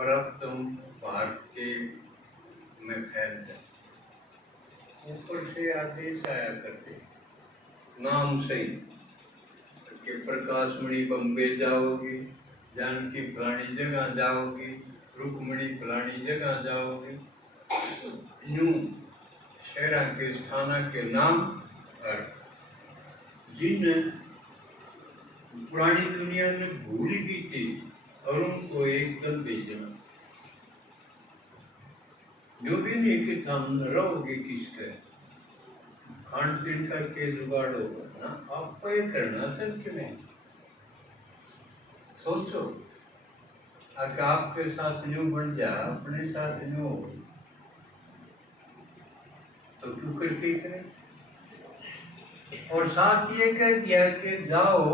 और अब तुम भारत के में फैल जाओ। ऊपर से आदेश आया करते नाम सही कि प्रकाशमणि बम्बे जाओगे, जानकी फलानी जगह जाओगे, रुक्मणी फलानी जगह जाओगे, यूं शहरा के स्थाना के नाम और जिन पुरानी दुनिया ने भूल की थी और उनको एकदम भेजना। जो भी नहीं कि हम रहोगे किसके खान पीन का के जुगाड़ होगा ना, आपको ये करना सच में सोचो। अगर आपके साथ न्यू बन जा, अपने साथ न्यू हो तो क्यों करके करें। और साथ ये कह दिया कि जाओ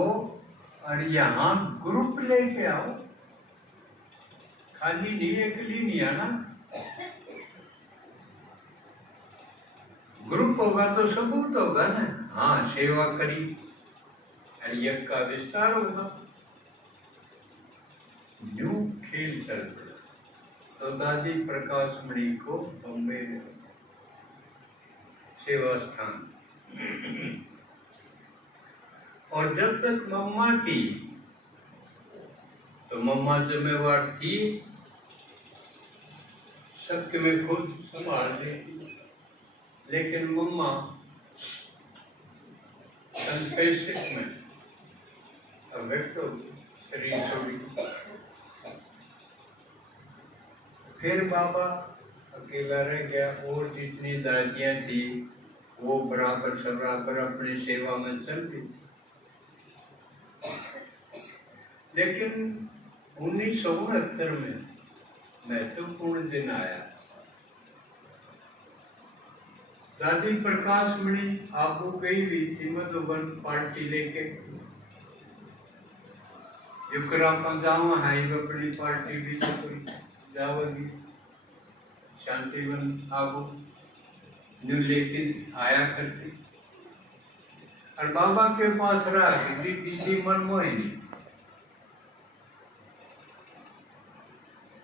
और यहाँ ग्रुप लेके आओ, खाली नहीं अकेली नहीं आना। ग्रुप होगा तो सबूत होगा ना, हाँ सेवा करी और यज्ञ का विस्तार होगा। न्यू खेल चल पड़ा तो दादी प्रकाशमणि को बम्बे सेवा स्थान। और जब तक मम्मा की तो मम्मा जिम्मेवार थी, सबके में खुद संभाल देती, लेकिन मम्मा संपेशिक में अव्यक्त हो गई, शरीर छोड़ी। फिर बाबा अकेला रह गया और जितनी दादियां थी वो बराबर सराबर अपनी सेवा में चल गई। लेकिन 1969 में महत्वपूर्ण दिन आया। दादी प्रकाशमणि आबू गई हुई थी मधुबन पार्टी लेके। युकरा पंजाब है अपनी पार्टी भी तो कोई जाओगी शांतिवन आबू न्यू लेके आया करती। और बाबा के पास रहा दीदी मनमोहिनी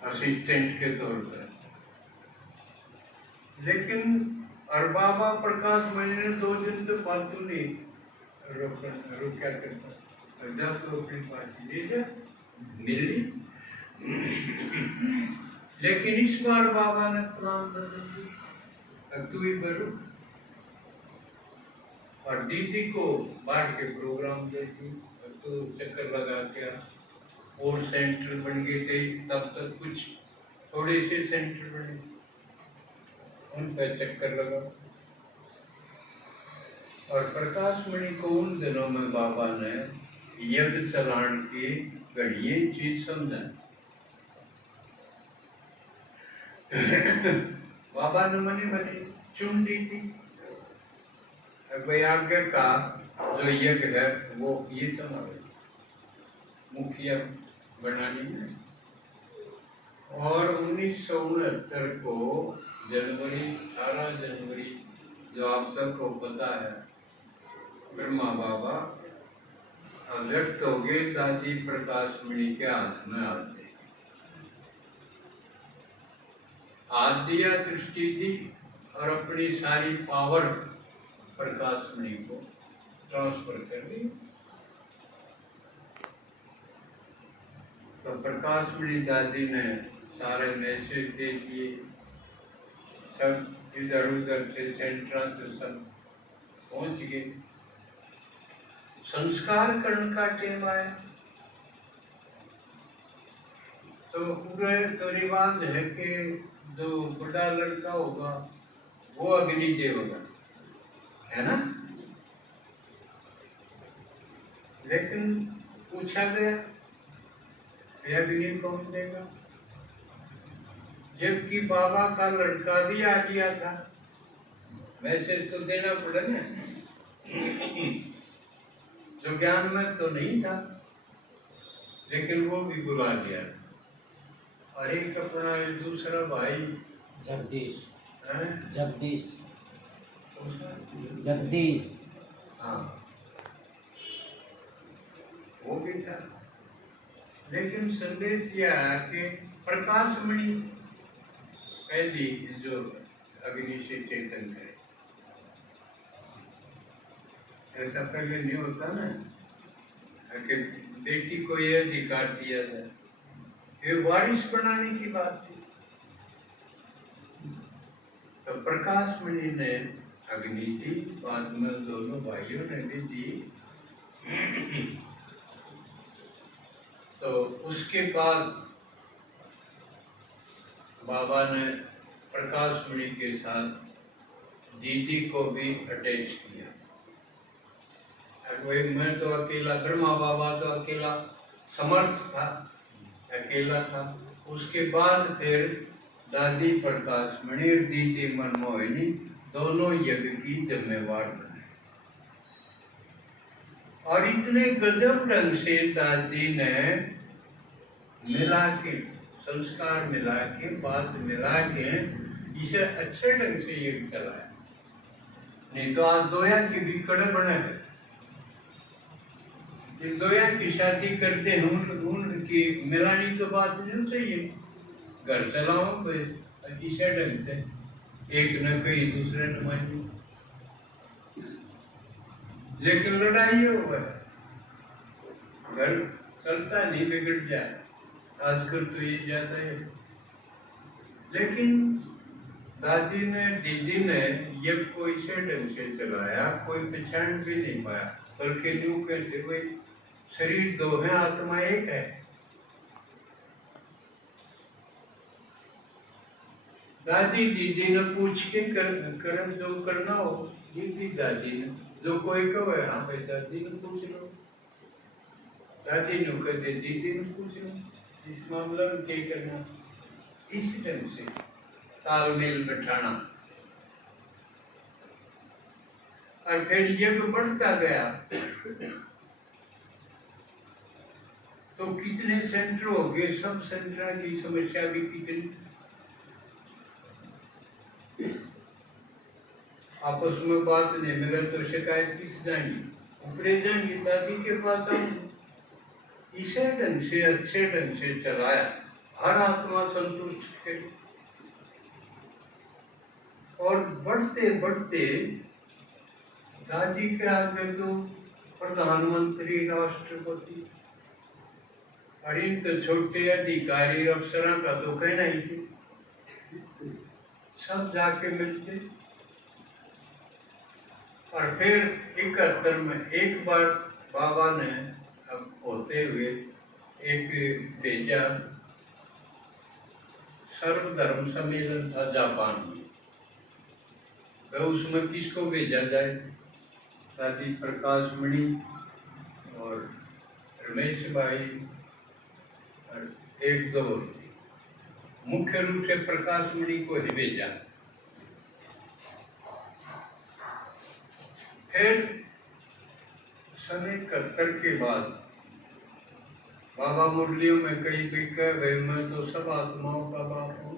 असिस्टेंट के तौर पर। लेकिन और बाबा प्रकाशमणि ने 2 दिन तो फालतू नहीं रुका करता, जब तो अपनी पार्टी ले जा मिली। लेकिन इस बार बाबा ने प्लान बदल दिया, तू ही करो और दीदी को बाहर के प्रोग्राम देती, तो चक्कर लगा के और सेंटर बन गए थे। तब तक कुछ थोड़े से सेंटर बने, उन पर चक्कर लगा। और प्रकाशमणि को उन दिनों में बाबा ने यज्ञ चलान की घड़िए चीज समझा। बाबा ने मनी चुन दी थी आज्ञा का जो यज्ञ है वो ये संभाले मुखिया बनानी है। और 1969 को जनवरी 18 जनवरी जो आप सबको पता है, ब्रह्मा बाबा व्यक्त हो गए दादी प्रकाशमणि के हाथ में हाथ दिया, दृष्टि दी और अपनी सारी पावर प्रकाशमणि को ट्रांसफर कर दी। तो प्रकाशमणि दादी ने सारे मैसेज दे दिए, सब इधर उधर से सेंट्रा से सब पहुंच गए। संस्कार करने का टाइम आया तो पूरे तो रिवाज है कि जो बड़ा लड़का होगा वो अग्नि देगा, है ना। लेकिन पूछा गया अग्नि कौन देगा, जबकि बाबा का लड़का भी आ गया था। मैसेज तो देना पड़ा ना, जो ज्ञान में तो नहीं था, लेकिन वो भी बुला लिया। और एक अपना दूसरा भाई जगदीश हाँ वो भी था। लेकिन संदेश यह है कि प्रकाशमणि पहली जो अग्नि से चेतन करे, ऐसा पहले नहीं होता ना कि बेटी को यह अधिकार दिया जाए, ये वारिस बनाने की बात थी। तो प्रकाशमणि ने अग्नि दी, बाद में दोनों भाइयों ने भी दी। तो उसके बाद बाबा ने प्रकाशमणि के साथ दीदी को भी अटैच किया। वही मैं तो अकेला, ब्रह्मा बाबा तो अकेला समर्थ था, अकेला था। उसके बाद फिर दादी प्रकाशमणि और दीदी मनमोहिनी दोनों यज्ञ की जिम्मेवार बने, और इतने गजब ढंग से दादी ने मिला के, संस्कार मिला के, बात मिला के इसे अच्छे ढंग से यज्ञ चलाया। नहीं तो आज दोया की भी कड़े बने हैं, दोया की शादी करते हैं उनकी मिलानी तो बात नहीं चाहिए, घर चलाओ इसे ढंग से, एक न कही दूसरे न मानी, लेकिन लड़ाई हो गया, घर चलता नहीं, बिगड़ जाए। आजकल तो ये ज्यादा है। लेकिन दादी ने, दीदी ने ये कोई से ढंग से चलाया, कोई पहचान भी नहीं पाया, बल्कि यूं कहते हुए शरीर दो है, आत्मा एक है। दादी दीदी ने पूछ के कर्म जो करना हो, दीदी दादी ने जो कोई कहो, हाँ भाई दादी ने पूछ लो, दादी ने कहते दीदी ने पूछ लो, इस मामले में क्या करना। इस ढंग से तालमेल बैठाना, और फिर यज्ञ बढ़ता गया तो कितने सेंटर हो गए, सब सेंटर की समस्या भी कितनी, आपस में बात नहीं मिले तो शिकायत किस जाएंगी, ऊपरे जाएंगी, दादी के पास आऊंगी। इसे ढंग से, अच्छे ढंग से चलाया, हर आत्मा संतुष्ट है। और बढ़ते बढ़ते दादी के आगे तो प्रधानमंत्री, राष्ट्रपति, और इन तो छोटे अधिकारी अफसरों का तो कहना ही थी, सब जाके मिलते। और फिर 71 में एक बार बाबा ने अब होते हुए एक भेजा, सर्वधर्म सम्मेलन था जापान में, तो उसमें किसको भेजा जाए, दादी प्रकाशमणि और रमेश भाई और एक दो, मुख्य रूप से प्रकाशमणि को ही भेजा। फिर 71 के बाद बाबा मुरलियों में कहीं भी कह गए, मैं तो सब आत्माओं का बाप हूँ,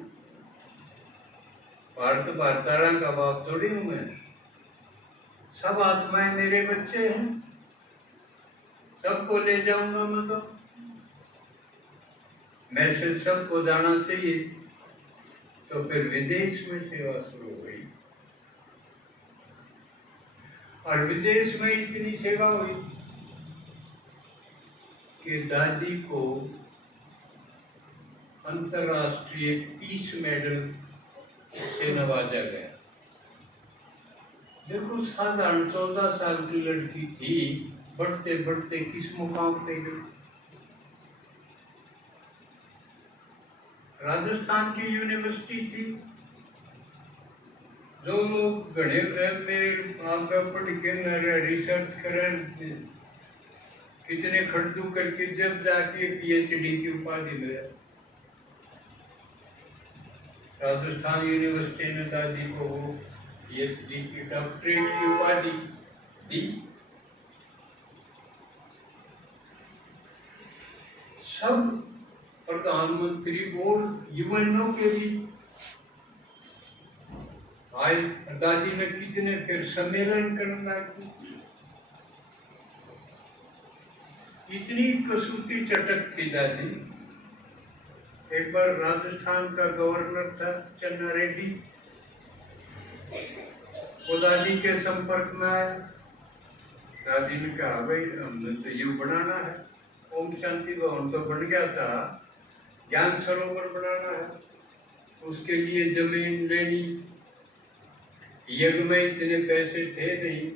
भारत भारतारा का बाप थोड़ी हूँ मैं, सब आत्माएं मेरे बच्चे हैं, सबको ले जाऊंगा मैं, तो मैसेज सबको जाना चाहिए। तो फिर विदेश में सेवा शुरू हुई, और विदेश में इतनी सेवा हुई कि दादी को अंतरराष्ट्रीय पीस मेडल से नवाजा गया। देखो, साधारण 14 साल की लड़की थी, बढ़ते बढ़ते किस मुकाम पे गई। राजस्थान की यूनिवर्सिटी थी, जो लोग घड़े में आगे पढ़ के रिसर्च करें, कितने खड़दू करके जब जाके PhD की उपाधि मिला। राजस्थान यूनिवर्सिटी ने दादी को PhD की डॉक्टरेट की उपाधि दी। सब प्रधानमंत्री और यूएनओ के भी आए, दादी ने कितने फिर सम्मेलन करना की। इतनी कसूती चटक थी दादी। एक बार राजस्थान का गवर्नर था चन्ना रेड्डी, वो दादी के संपर्क में आया। दादी ने कहा भाई हमने तो ये बनाना है, ओम शांति भवन तो बन गया था, ज्ञान सरोवर बनाना है, उसके लिए जमीन लेनी, यज्ञ में इतने पैसे थे नहीं,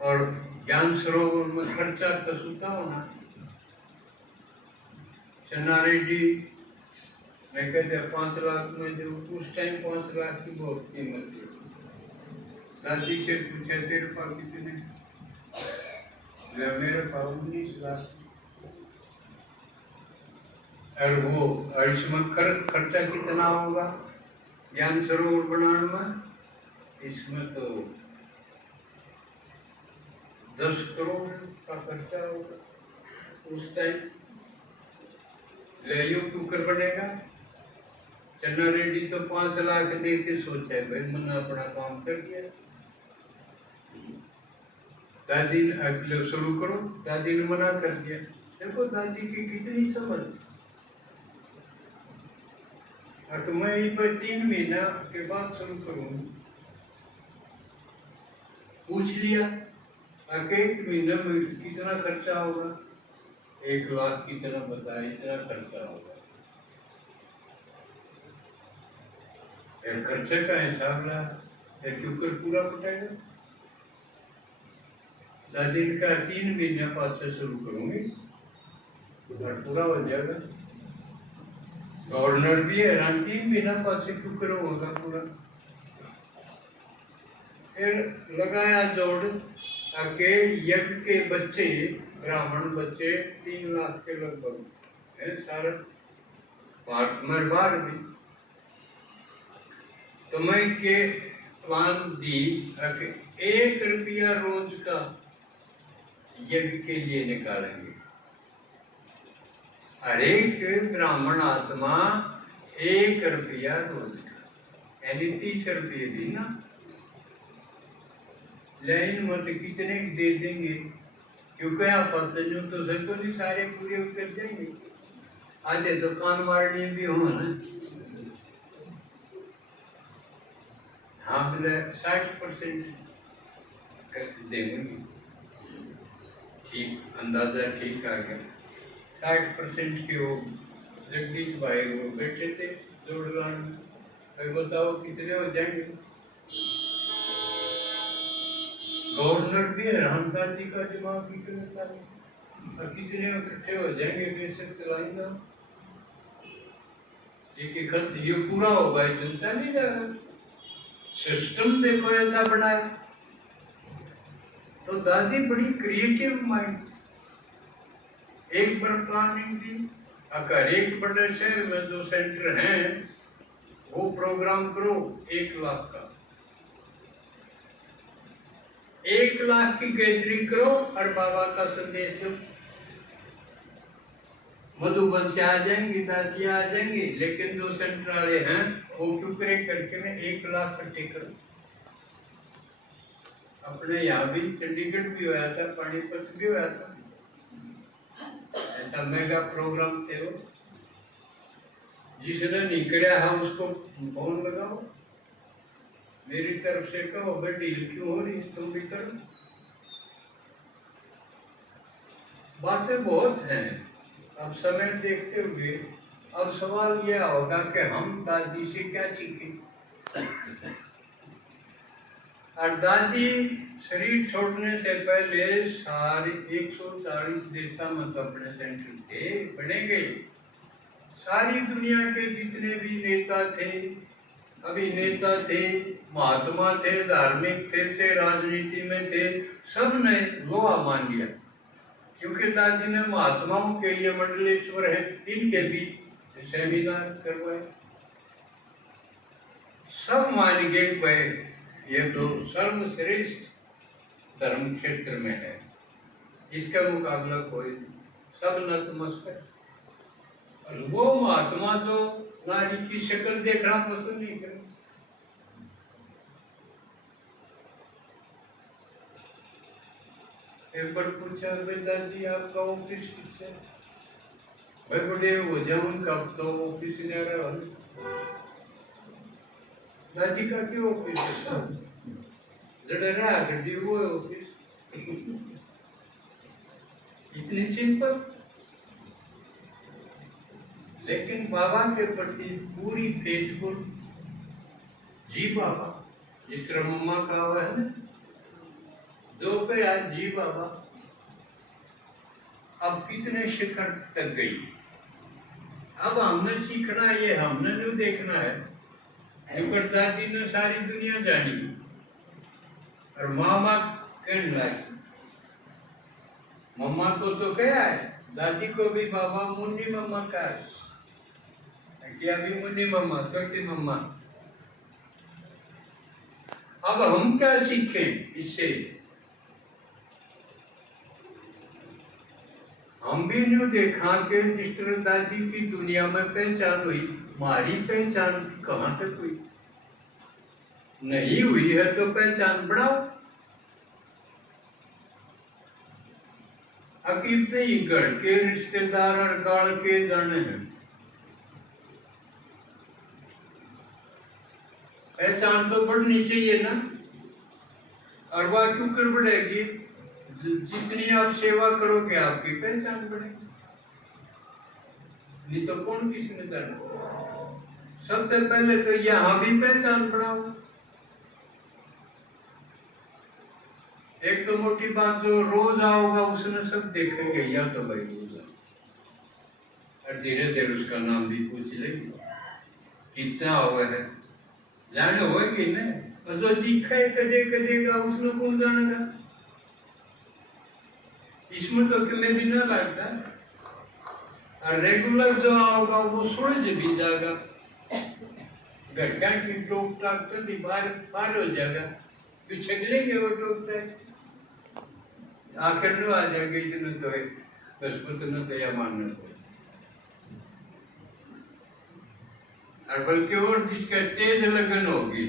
और ज्ञान सरोवर में खर्चा कसूता होना। चन्ना रेड्डी मैं कहते 5 लाख में जो उस टाइम 5 लाख की बहुत कीमत थी। दादी से पूछा तेरे पास कितने? मेरे पास 19 लाख। और वो इसमें खर्चा कितना होगा ज्ञान सरोवर बनाने में? इसमें तो 10 करोड़ का खर्चा होगा उस टाइम। ले कुकर बनेगा। चन्ना रेड्डी तो 5 लाख दे के सोचा भाई मैंने अपना काम कर दिया। दादी ने अगले शुरू करो, दादी ने मना कर दिया। देखो दादी की कितनी समझ। तो मैं इस पर 3 महीना के बाद शुरू करूँ। पूछ लिया कि 1 महीने में कितना खर्चा होगा? 1 लाख कितना बताया, इतना खर्चा होगा। खर्चे का हिसाब रहा, कुकर पूरा पटाएगा। दादी ने कहा 3 महीने बाद से शुरू करूंगी और पूरा हो जाएगा। गवर्नर भी हैरान, 3 महीना बाद से कुकर होगा पूरा। फिर लगाया जोड़ के यज्ञ के बच्चे, ब्राह्मण बच्चे 3 लाख के लगभग है सारे भारत में बाहर भी। तो मैं के प्लान दी 1 रुपया रोज का यज्ञ के लिए निकालेंगे। हर एक ब्राह्मण आत्मा 1 रुपया रोज का, यानी 30 रुपये दी ना। लाइन मत कितने दे देंगे, क्योंकि आप जो तो सबको नहीं सारे पूरे कर जाएंगे। आधे दुकान वाले भी हो ना, हाँ बोले 60% कैसे देंगे। ठीक अंदाजा ठीक आ गया। 60% के वो जगदीश भाई वो बैठे थे जोड़गांव में। भाई बताओ कितने हो जाएंगे? गवर्नर भी हैरान, दादी का दिमाग कितने सारे कितने इकट्ठे हो जाएंगे, कैसे चलाएंगे? एक खर्च ये पूरा होगा, चलता नहीं जा रहा। सिस्टम देखो ऐसा बनाया। तो दादी बड़ी क्रिएटिव माइंड, एक बार प्लानिंग दी। अगर एक बड़े शहर में जो सेंटर हैं वो प्रोग्राम करो 1 लाख का, 1 लाख की गैदरिंग करो और बाबा का संदेश दो। मधुबन से आ जाएंगे, दादी आ जाएंगे, लेकिन जो सेंटर वाले हैं वो टुकड़े करके में 1 लाख इकट्ठे करो। अपने यहाँ भी चंडीगढ़ भी हुआ था, पानीपत भी हुआ था, ऐसा मेगा प्रोग्राम थे वो। जिसने नहीं कराया है उसको फोन लगाओ, मेरी तरफ से कहो भाई डील क्यों हो रही, तुम भी करो। बातें बहुत हैं, अब समय देखते हुए अब सवाल यह होगा कि हम दादी से क्या सीखें। और दादी शरीर छोड़ने से पहले सारे 140 देशों में अपने सेंटर थे, बने गए। सारी दुनिया के जितने भी नेता थे, अभिनेता थे, महात्मा थे, धार्मिक थे, राजनीति में थे, सब ने लोहा मान लिया, क्योंकि दादी ने महात्माओं के ये मंडलेश्वर है, इनके भी सेमिनार करवाए। सब मान गए भाई ये तो सर्वश्रेष्ठ धर्म क्षेत्र में है, इसका मुकाबला कोई नहीं, सब नतमस्तक। और वो महात्मा तो नारी की शक्ल देखना पसंद नहीं करे। एक बार पूछा, भाई दादी आपका ऑफिस किससे? भाई बड़े हो जाऊं कब तो ऑफिस नहीं आ रहा। दादी का क्यों ऑफिस है? जड़े रहा गड्डी वो ऑफिस। इतनी सिंपल। लेकिन बाबा के प्रति पूरी फेथफुल जी बाबा, जिस तरह मम्मा का हुआ है ना, दो पे आज जी बाबा। अब कितने शिखर तक गई। अब हमने सीखना है, ये हमने जो देखना है। दादी ने सारी दुनिया जानी और मामा कहने लगी। मम्मा को तो क्या है, दादी को भी बाबा मुन्नी मम्मा का है, क्या भी मुन्नी मम्मा, छोटी मम्मा। अब हम क्या सीखें इससे? हम भी न्यू देखा कि जिस तरह दादी की दुनिया में पहचान हुई, हमारी पहचान कहां तक हुई? नहीं हुई है तो पहचान बढ़ाओ। अकीब नहीं, घर के रिश्तेदार और गाड़ के जाने हैं। पहचान तो बढ़नी चाहिए ना। और वह क्यों कर बढ़ेगी? जितनी आप सेवा करोगे आपकी पहचान बढ़ेगी। नहीं तो कौन किसने करना? सबसे पहले तो यहां भी पहचान बढ़ाओ। एक तो मोटी बात, जो रोज आओगा उसने सब देखेंगे, या तो भाई और धीरे धीरे उसका नाम भी पूछ लेंगे, कितना हुआ है, जाने हुआ कि नहीं। और जो दिखा है कदे कदेगा उसने कौन जानेगा? इसमें तो अकेले भी ना लगता। और रेगुलर जो आओगा वो सुलझ भी जाएगा, घटना की टोक टाक कर पार हो जाएगा, पीछे लेंगे वो टोक टाक आखिर न आ जाएंगे। इतने तो है न तो या मानना तो, और बल्कि और जिसका तेज लगन होगी,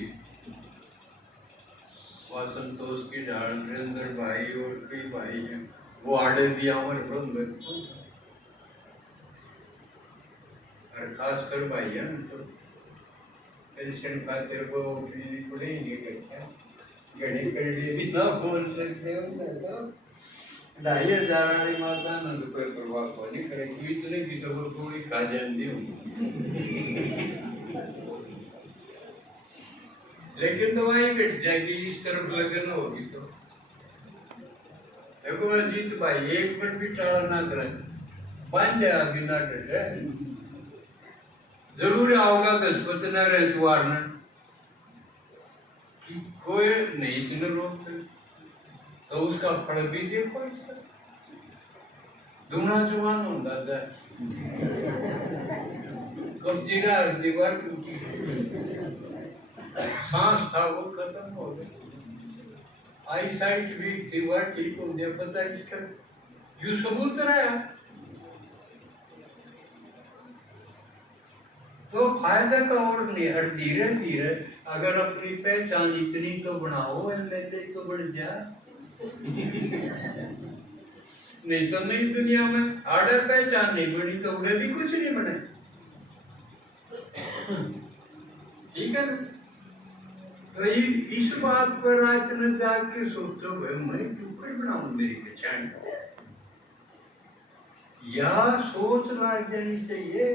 वह संतोष की ढाल नरेंद्र भाई और कई भाई हैं, वो आड़े दिया हमारे ब्रह्म। और खासकर भाई है तो पेंशन खातिर को पड़ेंगे, घड़ी कर लिए भी ना बोल सकते हो तो 2500 वाली माता ना तो कोई प्रभाव को नहीं करेगी। इतने की तो वो थोड़ी खा जाती होगी, लेकिन दवाई घट जाएगी इस तरफ लगन होगी तो। देखो अजीत भाई, एक मिनट भी टाला ना करें, बन जाए बिना डरे। जरूर आओगा गजपत न रहे द्वार न, कोई नहीं सुन रोक तो उसका फल भी देखो। इसका दूना जवान होता था, कब्जीरा दीवार टूटी, सांस था वो खत्म हो गया, आई साइट भी दीवार ठीक हो गया। पता इसका यू सबूत रहा। तो फायदा का और नहीं है। धीरे धीरे अगर अपनी पहचान इतनी तो बनाओ, एमएलए तो बन जा। नहीं तो नहीं, दुनिया में आर्डर पहचान नहीं बनी तो उन्हें भी कुछ नहीं बने। ठीक है ना? तो इस बात पर आज न जाके सोचो मैं क्यों कोई बनाऊं मेरी पहचान, या सोच लग जानी चाहिए।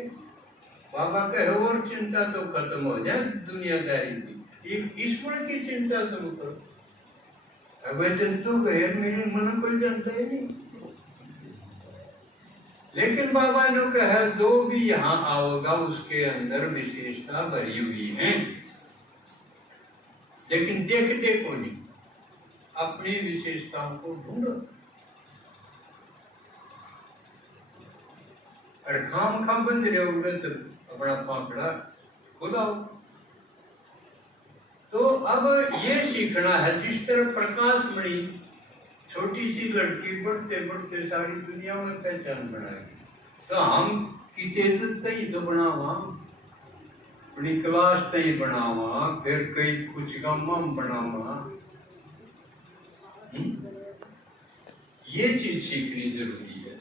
बाबा कहे और चिंता तो खत्म हो जाए दुनियादारी की, एक ईश्वर की चिंता शुरू करो। अब जंतु गैर मेरे मन कोई जानता ही नहीं। लेकिन बाबा ने कहा जो भी यहाँ आओगा उसके अंदर विशेषता भरी हुई है, लेकिन देखते को नहीं, अपनी विशेषताओं को ढूंढो। और खाम खाम बंद रहोगे तो अपना पापड़ा खुलाओ। तो अब ये सीखना है, जिस तरह प्रकाश मणि छोटी सी लड़की बढ़ते बढ़ते सारी दुनिया में पहचान बनाएगी, तो हम किते तई तो बनावा, अपनी क्लास तई बनावा, फिर कई कुछ का मम बनावा। ये चीज सीखनी जरूरी है।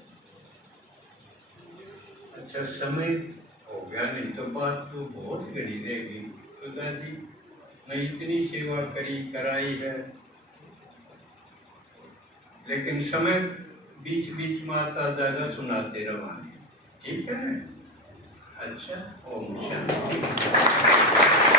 अच्छा समय हो गया, नहीं तो बात तो बहुत घड़ी रहेगी। तो दादी मैं इतनी सेवा कराई है, लेकिन समय बीच बीच में आता ज्यादा सुनाते रवाने, ठीक है। अच्छा, ओम शांति।